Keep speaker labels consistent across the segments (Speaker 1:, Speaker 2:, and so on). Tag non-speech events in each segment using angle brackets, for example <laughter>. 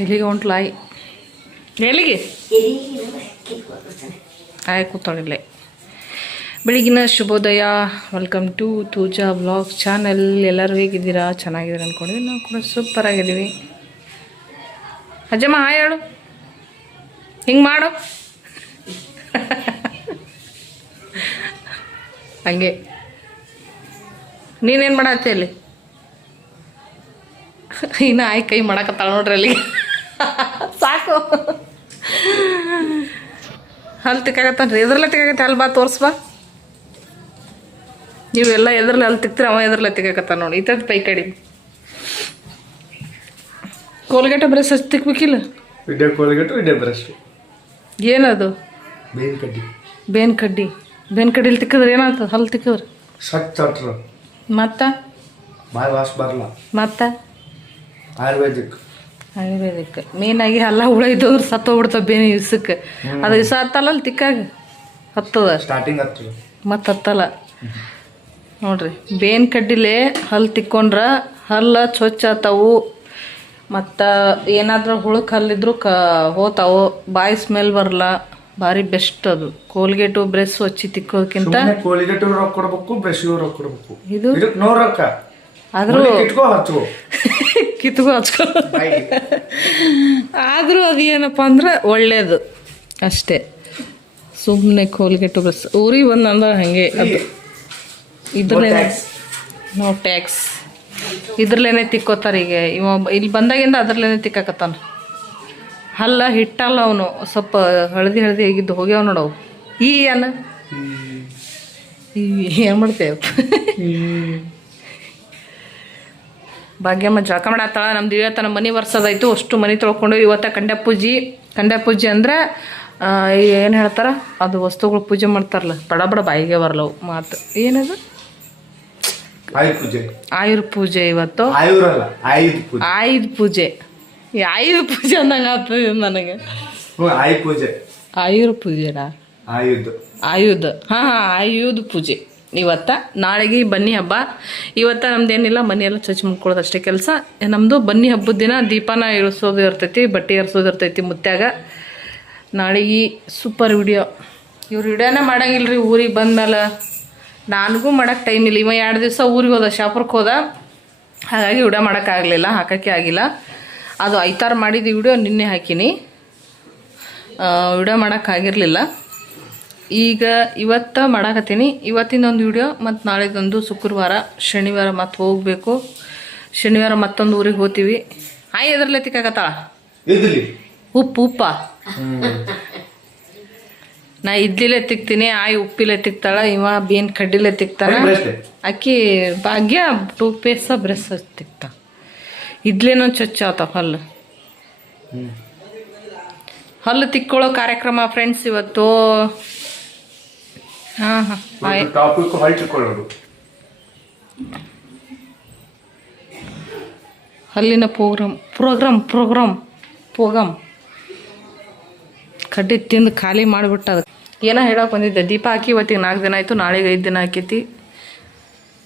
Speaker 1: ಎಲ್ಲಿಗೆ ಹೊಂಟ್ಲಾಯ್ ಎಲ್ಲಿಗೆ? ಆಯ್ ಕೂತಾಳಿಲ್ಲೇ ಬೆಳಗಿನ ಶುಭೋದಯ. ವೆಲ್ಕಮ್ ಟು ತೂಜಾ ಬ್ಲಾಗ್ ಚಾನಲ್ ಎಲ್ಲರೂ ಹೇಗಿದ್ದೀರಾ? ಚೆನ್ನಾಗಿದ್ದೀರಾ ಅಂದ್ಕೊಂಡಿದ್ವಿ ನಾವು ಕೂಡ ಸೂಪರ್ ಆಗಿದ್ದೀವಿ. ಅಜ್ಜಮ್ಮ ಹಾಯ್ ಹೇಳು. ಹಿಂಗೆ ಮಾಡು. <laughs> ಹಂಗೆ. ನೀನೇನು ಮಾಡತ್ತೆ ಅಲ್ಲಿ? <laughs> ಇನ್ನು ಆಯ್ ಕೈ ಮಾಡಕತ್ತಾಳ ನೋಡ್ರಿ ಅಲ್ಲಿ ಅಲ್ಲಿ ರೀ ಎದ್ರಲ್ಲೇ ತಿಕ್ಕಾಗತ್ತೆ ಅಲ್ಲಿ ಬಾ ತೋರಿಸ್ಬಾ ನೀವೆಲ್ಲ ಎದ್ರಲ್ಲಿ ಅಲ್ಲಿ ತಿಕ್ತೀರ ಅವ ಎದ್ರಲ್ಲ ತಿಕ್ಕಾಕತ್ತ ನೋಡಿ. ಇತ್ತದ ಪೈ ಕಡಿ ಕೋಲ್ಗೇಟ ಬ್ರಷ್ ಹಚ್ಚಿ ತಿಕ್ಬೇಕಿಲ್ಲ?
Speaker 2: ಕೋಲ್ಗೇಟು ವಿಡಿಯೋ ಬ್ರಷ್.
Speaker 1: ಏನದು?
Speaker 2: ಬೇನ್ ಕಡ್ಡಿ.
Speaker 1: ಬೇನ್ ಕಡ್ಡಿ. ಬೇನ್ ಕಡ್ಡಿಲಿ ತಿಕ್ಕಿದ್ರೆ ಏನಾಗ್ತದೆ ಅಲ್ಲಿ ತಿಕ್ಕಿದ್ರೆ?
Speaker 2: ಅಟ್ರು
Speaker 1: ಮತ್ತ?
Speaker 2: ಬಾಯ್ ವಾಶ್ ಬರಲ್ಲ
Speaker 1: ಮತ್ತ?
Speaker 2: ಆಯುರ್ವೇದಿಕ್.
Speaker 1: ಆಯುರ್ವೇದಿಕ್ ಮೇನಾಗಿ ಹಲ್ಲ ಹುಳ ಇದ್ದವ್ರು ಸತ್ತೋಗ್ಬಿಡ್ತಾವ ಬೇನೆ ಇಸಕ್ಕೆ ಅದು ಇಸ ಹತ್ತಲ್ಲ ತಿಕ್ಕಾಗಿ? ಹತ್ತದ?
Speaker 2: ಸ್ಟಾರ್ಟಿಂಗ್ ಹತ್ತು.
Speaker 1: ಮತ್ತು ಹತ್ತಲ್ಲ? ನೋಡ್ರಿ ಬೇನ್ ಕಡ್ಡಿಲೆ ಹಲ್ಲು ತಿಕ್ಕೊಂಡ್ರ ಹಲ್ಲ ಸ್ವಚ್ಛ ಆತಾವು. ಮತ್ತು ಏನಾದ್ರೂ ಹುಳಕ್ಕೆ ಹಲ್ಲಿದ್ರು ಕ ಹೋತಾವು. ಬಾಯಿ ಸ್ಮೆಲ್ ಬರಲ್ಲ ಭಾರಿ ಬೆಸ್ಟ್ ಅದು. ಕೋಲ್ಗೇಟು ಬ್ರೆಸ್ ಹಚ್ಚಿ ತಿಕ್ಕೋದಕ್ಕಿಂತ
Speaker 2: ಕೋಲ್ಗೇಟು ರೊಕ್ಕ ಕೊಡ್ಬೇಕು ಬ್ರಷ್ ರೊಕ್ಕ ಕೊಡ್ಬೇಕು.
Speaker 1: ಇದು?
Speaker 2: ನೋಡ್ರಕ್ಕ ನೂರು ರೊಕ್ಕ.
Speaker 1: ಆದ್ರೂ <laughs> ಕಿತ್ಕೋ ಹಚ್ಕೊ. ಆದರೂ ಅದು ಏನಪ್ಪ ಅಂದ್ರೆ ಒಳ್ಳೇದು. ಅಷ್ಟೇ. ಸುಮ್ಮನೆ ಕೋಲ್ಗೆಟ್ಟು ಬಸ್. ಊರಿಗೆ ಬಂದು ಅಂದ್ರೆ ಹಾಗೆ ಅದು. ಇದ್ರಲ್ಲೇ ನೋ ಟ್ಯಾಕ್ಸ್ ಇದ್ರಲ್ಲೇನೆ ತಿಕ್ಕೋತಾರೆ ಈಗ. ಇವ ಇಲ್ಲಿ ಬಂದಾಗಿಂದ ಅದ್ರಲ್ಲೇನೆ ತಿಕ್ಕಾಕತ್ತಾನ. ಹಲ್ಲ ಹಿಟ್ಟಲ್ಲ ಅವನು. ಸ್ವಲ್ಪ ಹಳದಿ ಹಳದಿ ಆಗಿದ್ದು ಹೋಗ್ಯಾವ ನೋಡವು ಈ ಏನ? ಈ ಏನು ಮಾಡ್ತೇವೆ? ಭಾಗ್ಯಮ್ಮ ಜಳಕ ಮಾಡತ್ತಾಳ ನಮ್ದು ಇವತ್ತು ಮನೆ ವರ್ಷದಾಯ್ತು ಅಷ್ಟು ಮನೆ ತೊಳ್ಕೊಂಡು ಇವತ್ತ ಕಂಡ ಪೂಜೆ. ಕಂಡ ಪೂಜೆ ಅಂದ್ರೆ ಏನು ಹೇಳ್ತಾರ? ಅದು ವಸ್ತುಗಳು ಪೂಜೆ ಮಾಡ್ತಾರಲ್ಲ ಬಡ ಬಡ ಬಾಯಿಗೆ ಬರಲವು ಮಾತು. ಏನದು? ಆಯುರ್ ಪೂಜೆ. ಇವತ್ತು.
Speaker 2: ಆಯುಧ ಪೂಜೆ.
Speaker 1: ಆಯುಧ ಪೂಜೆ. ಅಂದಂಗೆ ಆಗ್ತದೆ ನನಗೆ.
Speaker 2: ಆಯುರ್ ಆಯುಧ ಪೂಜೆ.
Speaker 1: ಆಯುರ್ ಪೂಜೆನಾ?
Speaker 2: ಆಯುಧ
Speaker 1: ಆಯುಧ ಹಾಂ ಹಾಂ ಆಯುಧ ಪೂಜೆ. ಇವತ್ತ. ನಾಳೆಗೆ ಬನ್ನಿ ಹಬ್ಬ. ಇವತ್ತ ನಮ್ದೇನಿಲ್ಲ ಮನೆ ಎಲ್ಲ ಸ್ವಚ್ಛ ಮಾಡ್ಕೊಳ್ಳೋದು ಅಷ್ಟೇ ಕೆಲಸ. ನಮ್ಮದು ಬನ್ನಿ ಹಬ್ಬದ ದಿನ ದೀಪನ ಇಳಿಸೋದು ಇರ್ತೈತಿ, ಬಟ್ಟೆ ಇರಿಸೋದು ಇರ್ತೈತಿ ಮುತ್ಯಾಗ. ನಾಳೆಗೆ ಸೂಪರ್ ವಿಡಿಯೋ ಇವ್ರು ವಿಡಿಯೋನೇ ಮಾಡಂಗಿಲ್ಲ ರೀ ಊರಿಗೆ ಬಂದ್ಮೇಲೆ. ನನಗೂ ಮಾಡೋಕ್ಕೆ ಟೈಮ್ ಇಲ್ಲ. ಇವ ಎರಡು ದಿವಸ ಊರಿಗೆ ಹೋದ ಶಾಪುರಕ್ಕೆ ಹೋದ. ಹಾಗಾಗಿ ವಿಡಿಯೋ ಮಾಡೋಕ್ಕಾಗಲಿಲ್ಲ ಹಾಕೋಕ್ಕೆ ಆಗಿಲ್ಲ. ಅದು ಐತಾರು ಮಾಡಿದ ವಿಡಿಯೋ ನಿನ್ನೆ ಹಾಕಿನಿ. ವಿಡಿಯೋ ಮಾಡೋಕ್ಕಾಗಿರಲಿಲ್ಲ ಈಗ ಇವತ್ತು ಮಾಡಾಕತ್ತೀನಿ. ಇವತ್ತಿನ ಒಂದು ವಿಡಿಯೋ ಮತ್ತು ನಾಳೆದೊಂದು ಶುಕ್ರವಾರ. ಶನಿವಾರ ಮತ್ತೆ ಹೋಗಬೇಕು. ಶನಿವಾರ ಮತ್ತೊಂದು ಊರಿಗೆ ಹೋಗ್ತೀವಿ. ಆಯ್ ಎದ್ರಲ್ಲೇ ತಿಕ್ಕಾಕತ್ತಾಳ? ಉಪ್ಪು ಉಪ್ಪ. ನಾ ಇಡ್ಲಿಲೆ ತಿಕ್ತೀನಿ ಆಯ್ ಉಪ್ಪಿಲೆ ತಿಕ್ತಾಳ ಇವ ಬೇನ್ ಕಡ್ಡಿಲೆ ತಿಕ್ತಾನ. ಅಕ್ಕಿ ಭಾಗ್ಯ ಟೂ ಪೇಸ ಬ್ರೆಸ್ ತಿಕ್ತ ಇಡ್ಲಿನೂ ಚೊಚ್ಚ ಹಲ್ ಹಲ್ಲು. ಹಲ್ಲು ತಿಕ್ಕೊಳ್ಳೋ ಕಾರ್ಯಕ್ರಮ ಫ್ರೆಂಡ್ಸ್ ಇವತ್ತು ಹಾಂ ಹಾಂ ಆಯ್
Speaker 2: ಟಾಪಿಕ್ ಹೊಲ್ಟಿಕೊಳ್ಳೋದು
Speaker 1: ಹಲ್ಲಿನ ಪ್ರೋಗ್ರಾಮ್ ಪ್ರೋಗ್ರಾಮ್ ಪ್ರೋಗ್ರಾಮ್ ಪ್ರೋಗ್ರಾಮ್. ಕಡ್ಡಿ ತಿಂದು ಖಾಲಿ ಮಾಡಿಬಿಟ್ಟದ ಏನೋ ಹೇಳೋಕೆ ಬಂದಿದ್ದೆ ದೀಪ ಹಾಕಿ ಇವತ್ತಿಗೆ ನಾಲ್ಕು ದಿನ ಆಯಿತು ನಾಳೆಗೆ ಐದು ದಿನ ಆಕೈತಿ.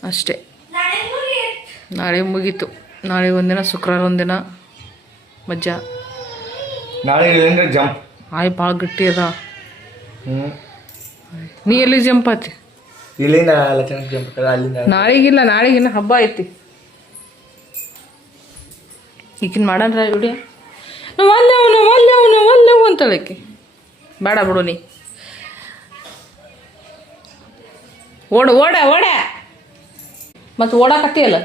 Speaker 1: ಅಷ್ಟೇ. ನಾಳೆ ಮುಗೀತು. ನಾಳೆ ಒಂದಿನ ಶುಕ್ರವಾರ ಒಂದಿನ ಮಜ್ಜಾ.
Speaker 2: ನಾಳೆ ಜಂಪ್.
Speaker 1: ಆಯ್ ಭಾಳ ಗಟ್ಟಿ ಅದ. ನೀ ಎಲ್ಲಿ ಜಂಪ್ ಆತಿ?
Speaker 2: ಇಲ್ಲಿಂದ ಲಕ್ಷಣ ಜಂಪ್ ಅಲ್ಲಿಂದ.
Speaker 1: ನಾಳೆಗಿಲ್ಲ ನಾಳೆಗಿನ್ನ ಹಬ್ಬ ಐತಿ. ಈಗಿನ ಮಾಡಂದ್ರ ವಿಡಿಯೋ ನಾವು ಅಲ್ಲವು ನಾವು ಅಲ್ಲವು ಅಂತಳಕ್ಕೆ ಬೇಡ ಬಿಡು ನೀ. ಓಡ ಓಡ ಓಡ. ಮತ್ತು ಓಡಾಕತ್ತಿಯಲ್ಲ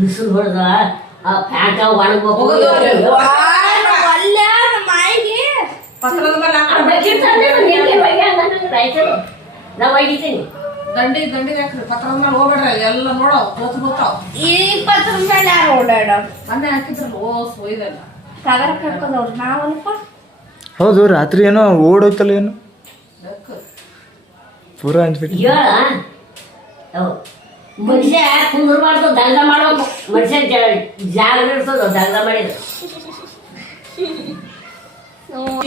Speaker 3: ಬಿಸಿಲು ಹೊಡೆದ? ಪ್ಯಾಂಟ ಒಣಗ್ಬೇಕು. ನಾ ಒಗಿತೀನಿ
Speaker 1: ದಂಡಿ ದಂಡಿ ಹಾಕ್ರಿ. ಪತ್ರದ ಮೇಲೆ ಹೋಗ್ಬೇಡ್ರಿ. ಎಲ್ಲ ನೋಡೋ ಗೊತ್ತು ಗೊತ್ತಾವ.
Speaker 4: ಈ ಪತ್ರದ ಮೇಲೆ ಯಾರು
Speaker 1: ಮೊನ್ನೆ ಹಾಕಿದ್ರಲ್ಲ
Speaker 4: ಕರ್ಕೊಂಡವ್ರು ನಾವಲ್ಪ
Speaker 2: ಹೌದು ರಾತ್ರಿ ಏನೋ ಓಡೋಯ್ತಲ್ಲ ಏನು. ಪೂರ ಅನ್ಸ್ಬಿಟ್ಟು
Speaker 3: ಮನುಷ್ಯ ಕುಂದ್ರಬಾರ್ದು ದಂಗ ಮಾಡ್ಬೇಕು. ಮನುಷ್ಯ ಜಾಗ ಇರ್ತದ ದಂಗ ಮಾಡಿದ್ರೆ.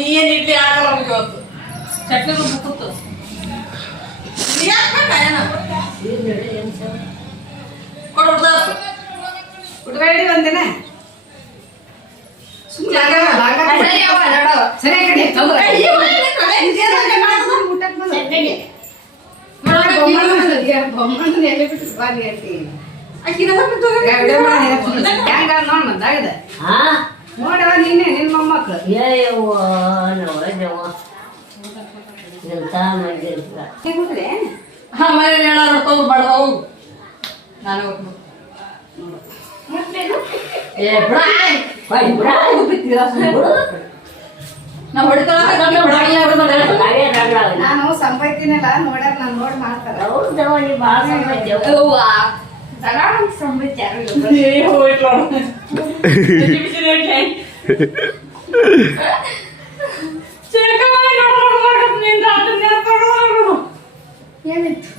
Speaker 1: ಏನು ಇಡ್ಲಿ ಆಗಲ್ಲ ಇವತ್ತು. ಚಟ್ನಿ ರುಬ್ಬಿತ್ತು?
Speaker 5: ಉಟ್ಕೊಳ್ಳಿ ಒಂದಿನ. ಭಾಗ
Speaker 4: ಸರಿ
Speaker 5: ಕಡೆ ತಗೋ. ನೋಡವ ನೀನೆ ನಿನ್ ಮೊಮ್ಮಕ್ಳು.
Speaker 1: ಆಮೇಲೆ ಹೇಳೋರು ಬಡ್ದವು
Speaker 5: ನಾನು
Speaker 3: ಏ ಬಿಡ ಬಿಡು.
Speaker 1: ನಾವು ಹೊಡಿತಾಳ
Speaker 3: ನಾವೇ ರಗಡ.
Speaker 5: ನಾನು ಸಂಪಾಯ್ತೀನಲ್ಲ ನೋಡ್ಯಾರ ನಾನು ನೋಡಿ ಮಾಡ್ತಾರ
Speaker 3: ಹೌದವ್ವ, ನೀ ಭಾಳ ಸಂಪಾಯ್ತೀಯವ್ವ.
Speaker 4: ಸಂಬಿತ್ ಯಾರು ಏನಿತ್ತು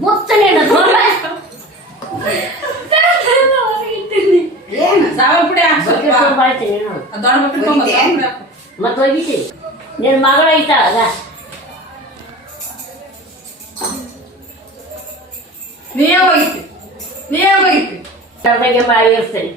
Speaker 3: ಗೊತ್ತು ನೀನು, ತೋರ್ಲೆ.
Speaker 5: ಏನು
Speaker 1: ಸಾವಿರ ಪುಡಿ
Speaker 3: ಬಗ್ಗೆ ಸ್ವಲ್ಪ ಆಯ್ತು ನೀನು.
Speaker 1: ದೊಡ್ಡ ಮಕ್ಕಳು
Speaker 3: ಮತ್ತೆ ಹೋಗಿಸಿ ನಿನ್ನ ಮಗಳು ಐತಾಳಲ್ಲ
Speaker 1: ನೀಯೇ ಹೋಗಿತ್ತು ನೀಯೇ ಹೋಗಿತ್ತು
Speaker 3: ಅರ್ಧಕ್ಕೆ ಮಾಡಿ ಇರ್ತೀನಿ.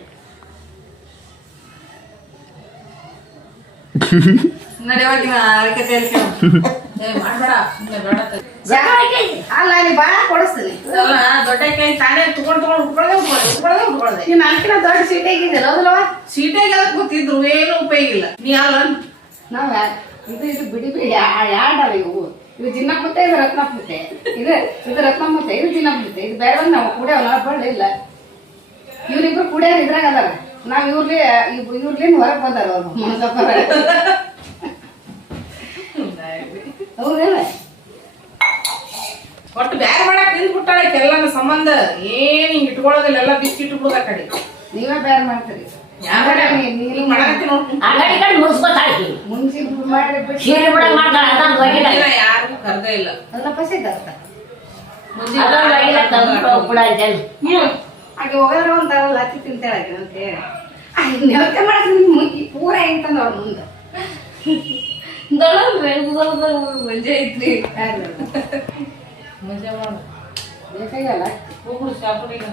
Speaker 5: ಅಲ್ಲ ನೀ ಬಾಳ ಕೊಡಿಸ್ತೀನಿ
Speaker 1: ಅಲ್ಲ ದೊಡ್ಡ ಕೈ ತಾನೇ ತಗೊಂಡ್ ತಗೊಂಡ್ ಉಟ್ಕೊಳ್ಳೋದೆ ಉಟ್ಕೊಳ್ಳೋದೇ ಉಟ್ಕೊಳ್ಳೋದೆ
Speaker 5: ನೀನ್ ಅನ್ಕಿನ ದೊಡ್ಡ ಸೀಟ್ ಆಗಿದ್ದಲ್ಲ ಹೌದಲ್ವ?
Speaker 1: ಸೀಟೆಗೆ ಗೊತ್ತಿದ್ರು ಏನು ಉಪಯೋಗ ಇಲ್ಲ. ನೀ ಅಲ್ಲ
Speaker 5: ನಾವ್? ಇದು ಇದು ಬಿಡಿ ಬಿಡಿ. ಯಾಡಲ್ಲ ಇವು? ಇದು ಜಿನ್ನ ಮುತ್ತೆ ಇದು ರತ್ನ ಮುತ್ತೆ ಇದು ಇದು ರತ್ನ ಮುತ್ತೆ ಇದು ಜಿನ್ನ ಮುತ್ತೆ ಇದು ಬೇರೆ ನಾವು ಕೂಡ್ಯಾವಲ್ಲ ಬಳ್ಳಿ ಇಲ್ಲ. ಇವ್ರಿಬ್ರು ಕೂಡ ಇದ್ರಾಗ ಅದಾರ. ನಾವ್ ಇವ್ರ್ಲಿ ಇವ್- ಇವ್ರ್ಲಿಂದ ಹೊರಗ್ ಬಂದಾರ ಅವ್ರು. ಮನಸಪ್ಪ ಹೌದಿಲ್ಲ
Speaker 1: ಒಟ್ಟು ಬ್ಯಾರೆ ಮಾಡಕ್ ನಿಂತ್ ಬಿಟ್ಟಾಳೆ ಎಲ್ಲ ಸಂಬಂಧ. ಏನ್ ಹಿಂಗ್ ಇಟ್ಕೊಳ್ಳೋದಿಲ್ಲ ಎಲ್ಲ ಬಿಸ್ಕಿಟ್ ಬಿಡೋದ ಕಡೆ.
Speaker 5: ನೀವೇ ಬೇರೆ ಮಾಡ್ತೀರಿ.
Speaker 3: ಆ ಕಡೆ? ಕಡೆ
Speaker 5: ಬಿಟ್ಟು
Speaker 3: ಸೀರೆ ಬಿಡಂಗ್ ಮಾಡ್ತಾಳ ಅದೊಂದು ಒಗಿಲ
Speaker 1: ಯಾರಿಗೂ ಕರ್ದೇ ಇಲ್ಲ.
Speaker 3: ಅದೊಂದು ಒಗಿಲ ತಂದು ಬಿಡ ಅಂತೇಳಿ.
Speaker 5: ಹಾಗೆ ಹೋಗೋದ್ರ ಒಂಥರ ಲತ್ತಿ ಅಂತ ಮುಗಿ ಪೂರ ಹೆಂಗಂದ ಅವ್ರ ಮುಂದೆ.
Speaker 4: ಮಂಜೆ ಐತ್ರಿ?
Speaker 1: ಮಜಾ ಮಾಡು.
Speaker 5: ಬೇಕಾಗಲ್ಲ
Speaker 1: ಹೋಗ್ಬಿಡು ಶಾಪುರಿಗೆ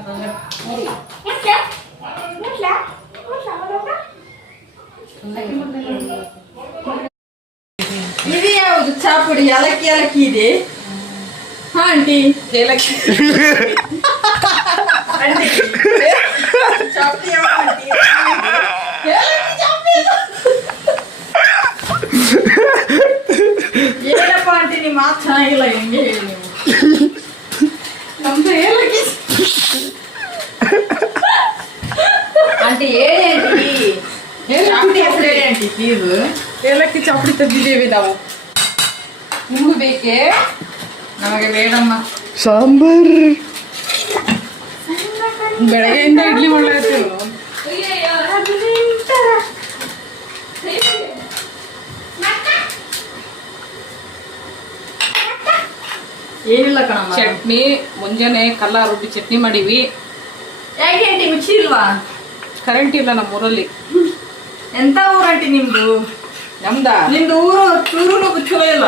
Speaker 1: ಅಂತಂದ್ರೆ
Speaker 4: ಇದು ಯಾವುದು ಚಾಪುಡಿ ಏಲಕ್ಕಿ ಏಲಕ್ಕಿ ಇದೆ ಹಾ ಆಂಟಿ
Speaker 1: ಏಲಕ್ಕಿ
Speaker 4: ಚಾಪುಡಿ ಯಾವ ಆಂಟಿ ಏಲಕ್ಕಿ ಚಾಪುಡಿ ಏನಪ್ಪ ಆಂಟಿ ನಿಮ್ಮ ಮಾತು ಚೆನ್ನಾಗಿಲ್ಲ ಹೆಂಗೆ ಹೇಳಿ ನೀವು ನಮ್ದು ಏಲಕ್ಕಿ ಆಂಟಿ ಹೇಳಿ ಆಂಟಿ ಚಾಪುಡಿ ಹೆಸರು ಹೇಳಿ ಆಂಟಿ ಪ್ಲೀಸ್
Speaker 1: ತೆಗ್ದಿದ್ದೀವಿ ನಾವು
Speaker 4: ನಿಮಗೂ ಬೇಕೇ?
Speaker 1: ನಮಗೆ ಬೇಡಮ್ಮ.
Speaker 2: ಸಾಂಬಾರ್.
Speaker 1: ಬೆಳಗ್ಗೆಯಿಂದ ಇಡ್ಲಿ ಮಾಡ್ಲಾಗ್ತೀವಿ
Speaker 4: ಏನಿಲ್ಲ ಕಣಮ್ಮ.
Speaker 1: ಚಟ್ನಿ ಮುಂಜಾನೆ ಕಲ್ಲ ರುಬ್ಬಿ ಚಟ್ನಿ ಮಾಡಿವಿ.
Speaker 4: ಯಾಕೆ ಆಂಟಿ ಮಿಕ್ಸಿ ಇಲ್ವಾ?
Speaker 1: ಕರೆಂಟ್ ಇಲ್ಲ ನಮ್ಮ ಊರಲ್ಲಿ
Speaker 4: ಎಂತ ಊರಂಟಿ ನಿಮ್ದು?
Speaker 1: ನಮ್ದ?
Speaker 4: ನಿಮ್ದು ಊರು ಚೂರು ಚಲೋ ಇಲ್ಲ.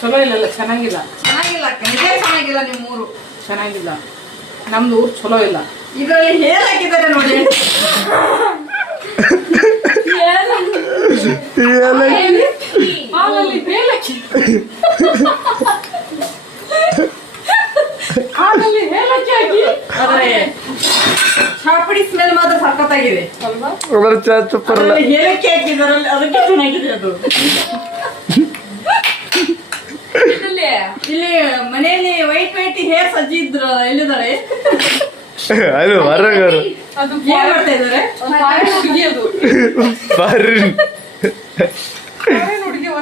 Speaker 1: ಚಲೋ ಇಲ್ಲ ಚೆನ್ನಾಗಿಲ್ಲ.
Speaker 4: ಚೆನ್ನಾಗಿಲ್ಲ ನಿಜ ಚೆನ್ನಾಗಿಲ್ಲ ನಿಮ್ಮ ಊರು
Speaker 1: ಚೆನ್ನಾಗಿಲ್ಲ. ನಮ್ದು ಊರು ಚಲೋ ಇಲ್ಲ.
Speaker 4: ಇದರಲ್ಲಿ ಹಾಕಿದ್ದಾರೆ ನೋಡಿ
Speaker 1: ಹಾಲಲ್ಲಿ ಏಲಕ್ಕಿ ಹಾಲಲ್ಲಿ ಏಲಕ್ಕಿ ಹಾಕಿ
Speaker 4: ಆದ್ರೆ ಚಾಪುಡಿ ಸ್ಮೆಲ್ ಮಾತ್ರ ಸಖತ್ತಾಗಿದೆ
Speaker 1: ಅಲ್ವಾ
Speaker 2: ಅವರ ಚಾ ಚಪ್ಪರಲ್ಲ
Speaker 4: ಅದರಲ್ಲಿ ಏಲಕ್ಕಿ ಹಾಕಿದಾರಲ್ಲ ಅದಕ್ಕೆ ಚೆನ್ನಾಗಿದೆ ಅದು. ಇಲ್ಲಿ ಮನೆಯಲ್ಲಿ ವೈಟ್ ವೈಟ್ ಹೇರ್ ಸಜ್ಜಿ ಇದ್ರು ಎಲ್ಲಿದ್ದಾರೆ?
Speaker 2: ಅದು ಹೊರಗರು.
Speaker 1: ಅದು
Speaker 4: ಏನ್ ಮಾಡ್ತಾ ಇದಾರೆ
Speaker 1: ಫಾರಿನ್ ಹುಡುಗಿ ಅದು.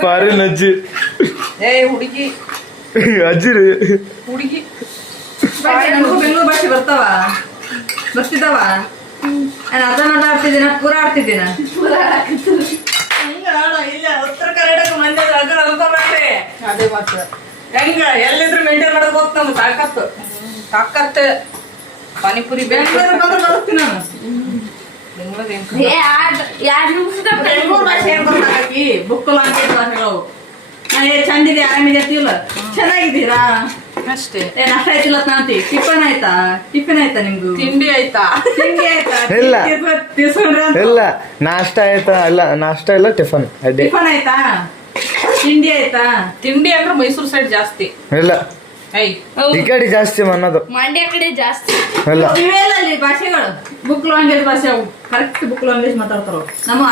Speaker 2: ಫಾರಿನ್. ಅಜ್ಜಿ.
Speaker 1: ಏ ಹುಡುಗಿ.
Speaker 2: ಅಜ್ಜಿ ರೀ.
Speaker 1: ಹುಡುಗಿ.
Speaker 4: ನನಗೂ ಬೆಂಗಳೂರು ಭಾಷೆ ಬರ್ತಾವ. ಬರ್ತಿದ್ದಾವ? ನಾನು ಅದನ್ನ ಆಡ್ತಿದ್ದೀನ ಪೂರ ಆಡ್ತಿದ್ದೀನ ಇಲ್ಲ ಉತ್ತರ ಕರ್ನಾಟಕ ಮಂದಿ ಅರ್ಧ ಬರುತ್ತೆ ಮಾಡ್ರಿ.
Speaker 1: ಅದೇ ಮಾತು.
Speaker 4: ಹೆಂಗ ಎಲ್ಲಿದ್ರು ಮೇಂಟೈನ್ ಮಾಡೋದು ಹೋಗ್ತ ನಮ್ಗೆ ಸಾಕತ್ತು
Speaker 1: ತಾಕತ್ತೆ ಪಾನಿಪುರಿ
Speaker 4: ಬೆಂಗಳೂರು ಬಂದ್ರೆ ಬದುಕ್ತೀನಿ ನಾನು. ಬುಕ್ ಲಾಂಗ್ ಚಂದಿದೆ ಆರಾಮಿದೆ ಅಂತೀವಲ್ಲ ಚೆನ್ನಾಗಿದ್ದೀರಾ?
Speaker 1: ಅಷ್ಟೇ.
Speaker 4: ಏನ್ ನಾಷ್ಟ ಆಯ್ತಿಲ್ಲ ಕಾಂತಿ ಟಿಫನ್ ಆಯ್ತಾ? ಟಿಫನ್ ಆಯ್ತಾ ನಿಮ್ದು?
Speaker 1: ತಿಂಡಿ ಆಯ್ತಾ?
Speaker 4: ತಿಂಡಿ ಆಯ್ತಾ? <laughs>
Speaker 2: ಇಲ್ಲ.
Speaker 4: ಅಂತ?
Speaker 2: ಇಲ್ಲ. ನಾಷ್ಟ ಆಯ್ತಾ? ಇಲ್ಲ ನಾಷ್ಟ ಇಲ್ಲ ಟಿಫನ್. ಅಡ್ಡಿ
Speaker 4: ಟಿಫನ್ ಆಯ್ತಾ? ತಿಂಡಿ ಆಯ್ತಾ?
Speaker 1: ತಿಂಡಿ ಅಂದ್ರೆ ಮೈಸೂರು ಸೈಡ್ ಜಾಸ್ತಿ.
Speaker 2: ಇಲ್ಲ.
Speaker 1: ಐ.
Speaker 2: ಈ ಕಡೆ ಜಾಸ್ತಿ ಅನ್ನೋದು
Speaker 5: ಮಂಡ್ಯ ಕಡೆ ಜಾಸ್ತಿ.
Speaker 2: ಇಲ್ಲ.
Speaker 4: ಇವೆಲ್ಲ ಅಲ್ಲಿ ಭಾಷೆಗಳು. ಬುಕ್ ಲ್ಯಾಂಗ್ವೇಜ್ ಭಾಷೆ ಅವು. ಕರೆಕ್ಟ್ ಬುಕ್ ಲ್ಯಾಂಗ್ವೇಜ್ ಮಾತಾಡ್ತಾರ ನಮ್ಮ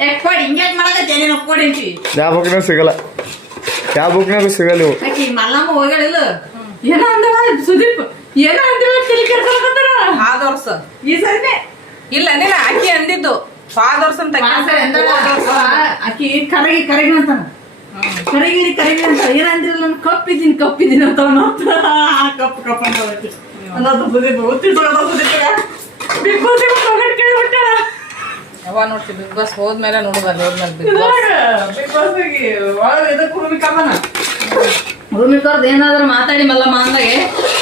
Speaker 4: ಯಾಕೆ ಕೊಡಿ ಹಿಂಗ್ಯಾಕ್ ಮಾಡಕತ್ತೆ ನೀನು? ಕೊಡಿ ಅಂತೀವಿ.
Speaker 2: ಯಾವ ಬುಕ್ನಾಗ ಸಿಗಲ್ಲ. ಯಾವ ಬುಕ್ನಾಗೂ ಸಿಗಲ್ಲ ಇವು
Speaker 4: ಆಕಿ ಮಲ್ಲಮ್ಮ ಹೋಗಳಿಲ್ಲ ಏನೋ ಅಂದವ ಸುದೀಪ್? ಏನೋ ಈ ಸರಿನೇ?
Speaker 1: ಇಲ್ಲ ನೀನ ಆಕಿ ಅಂದಿದ್ದು. ಫಾದರ್ಸ್ ಅಂತ ಆಕಿ.
Speaker 4: ಆಕಿ ಕರಗಿ ಕರಗಿ ಅಂತಾನ. ಕರಗಿರಿ ಕರಗಿ ಅಂತ ಏನಂದ್ರೆ ಅಂದಿರಲ್ಲ ನಾನು? ಕಪ್ಪಿದ್ದೀನಿ ಕಪ್ಪಿದ್ದೀನಿ ಅಂತ ಕಪ್ ಕಪ್ ಅಂತ. ಅನ್ನೋದು ಸುದೀಪ್ ಬಿಗ್ ಬಾಸ್ ಕೇಳ್ಬಿಟ್ಟ ಕೇಳಿ ಬಿಟ್ಟಾಳ
Speaker 1: ಯಾವಾಗ ನೋಡ್ತಿ? ಬಿಗ್ ಬಾಸ್ ಹೋದ್ಮೇಲೆ ನೋಡುದಲ್ಲ ಹೋದ್ಮೇಲೆ ಬಿಗ್
Speaker 4: ಕರ್ದು ಏನಾದ್ರು ಮಾತಾಡಿ ಮಲ್ಲಮ್ಮ ಅಂದಾಗೆ.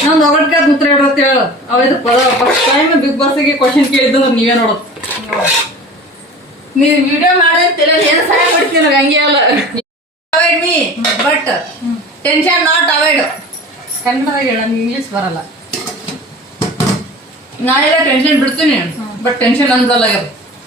Speaker 4: ನಾನು ಒಗಟ್ಕೆ ಉತ್ತರ ಇಡೋತ್ ಹೇಳು. ಅವ ಇದು ಪದ ಫಸ್ಟ್ ಟೈಮ್ ಬಿಗ್ ಬಾಸ್ಗೆ ಕ್ವಶನ್ ಕೇಳಿದ್ದು ನೀವೇ ನೋಡೋದು ನೀವು ವಿಡಿಯೋ ಮಾಡಿ ತಲೆ ಏನು ಸಹಾಯ ಮಾಡ್ತೀನಿ ನನಗೆ ಹಂಗೆ ಅಲ್ಲ. Avoid me but tension not avoid
Speaker 1: ಕನ್ನಡದಾಗ ಹೇಳ ಇಂಗ್ಲೀಷ್ ಬರಲ್ಲ.
Speaker 4: ನಾನೆಲ್ಲ ಟೆನ್ಷನ್ ಬಿಡ್ತೀನಿ ಬಟ್ ಟೆನ್ಷನ್ ಅಂದಲ್ಲ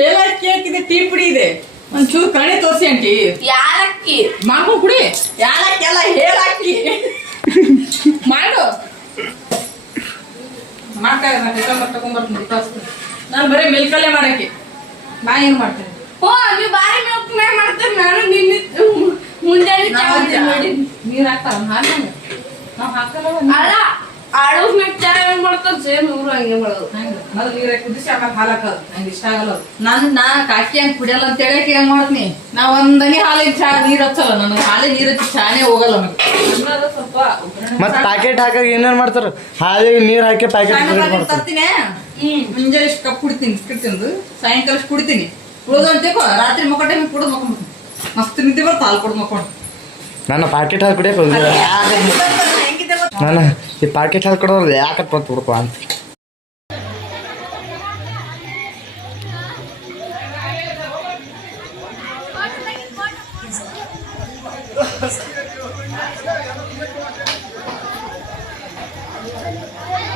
Speaker 4: ಏಲಕ್ಕಿ ಕೇಕ್ ಇದೆ ಟೀ ಪುಡಿ ಇದೆ. ಒಂಚೂರು ಕಣೆ ತೋರಿಸಿ ಅಂಟಿ
Speaker 5: ಯಾಲಕ್ಕಿ?
Speaker 4: ಮಾಡ್ಕೊಂಡು ಕುಡಿ. ಯಾಲಕ್ಕಿ ಎಲ್ಲ ಹೇಳಕ್ಕಿ ಮಾಡು ಮಾಡ್ತಾ ತಗೊಂಡ್ಬರ್ತೀನಿ ನಾನು ಬರೀ ಮಿಲ್ಕಲ್ಲೇ ಮಾಡಕ್ಕೆ. ನಾ ಏನು ಮಾಡ್ತೇನೆ
Speaker 5: ಓ ನೀವು ಬಾರಿ ಮಿಲ್ಕ್ ಮಾಡ್ತೇನೆ ನಾನು ನಿನ್ನೆ ಮುಂಜಾನೆ
Speaker 1: ನೀರ್ ಹಾಕ್ತಾರ ಹಾಕಂಗ ನಾವ್ ಹಾಕಲ್ಲ
Speaker 5: ಅಲ್ಲ ಹೆಂಗ್ ಮಾಡ್ತದ ಸೇಮ್ ಇವ್ರು ಹಂಗೆ ಮಾಡೋದು.
Speaker 1: ಅದು ನೀರ್ ಕುದಿಸಿ ಆಮೇಲೆ ಹಾಲು ಹಾಕೋದು. ನಂಗೆ ಇಷ್ಟ ಆಗಲ್ಲ ಅದು.
Speaker 4: ನಾನು ನಾ ಕಾಕಿ ಹಂಗ್ ಕುಡಿಯಲ್ಲ ಅಂತ ಹೇಳಕ್ಕೆ ಏನ್ ಮಾಡ್ತೀನಿ? ನಾ ಒಂದನಿ ಚಾ ನೀರ್ ಹಚ್ಚಲ್ಲ. ನನಗೆ ನೀರ್ ಹಚ್ಚಿ ಚಾನೇ ಹೋಗಲ್ಲ ನನಗೆ
Speaker 1: ಅನ್ನೋದು ಸ್ವಲ್ಪ ಒಗ್ಗರಣೆ
Speaker 2: ಮತ್ ಪ್ಯಾಕೆಟ್ ಹಾಕಾಗ ಏನೇನ್ ಮಾಡ್ತಾರ? ಹಾಲಿಗೆ ನೀರ್ ಹಾಕಿ ಪ್ಯಾಕೆಟ್
Speaker 4: ಸಣ್ಣ
Speaker 2: ಮಾಡ್ತಾರ
Speaker 4: packet ತರ್ತೀನಿ. ಮುಂಜಾನೆ ಇಷ್ಟು ಕಪ್ ಕುಡಿತೀನಿ ಬಿಸ್ಕಿಟ್ ತಿಂದು. ಸಾಯಂಕಾಲ ಇಷ್ಟು ಕುಡಿತೀನಿ. ಉಳಿದು ಅಂತೇಕೋ ರಾತ್ರಿ ಮಕ್ಕ ಟೈಮ್ ಕುಡಿದು ಮಸ್ತ್ ನಿದ್ದೆ ಬರ್ತಾ ಹಾಲು ಕುಡ್ದು ಮಕ್ಕೊಂಡು.
Speaker 2: ನನ್ನ ಪ್ಯಾಕೆಟ್ ಹಾಕಿ ಕುಡಿಯಕ್ ಹೋಗಿಲ್ಲ? ನಾನು ಈ ಪ್ಯಾಕೆಟ್ ಹಾಲು ಕೊಡೋದು ಯಾಕೆ ಬಂತು ಹುಡುಕ ಅಂತ.
Speaker 1: ಅಲ್ಲಿ <laughs>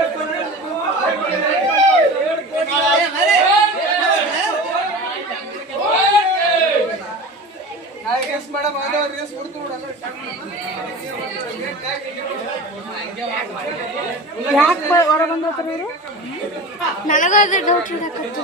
Speaker 5: ನನಗೂ ಅದೇ ಡೌಟ್ ಇರಕತ್ತು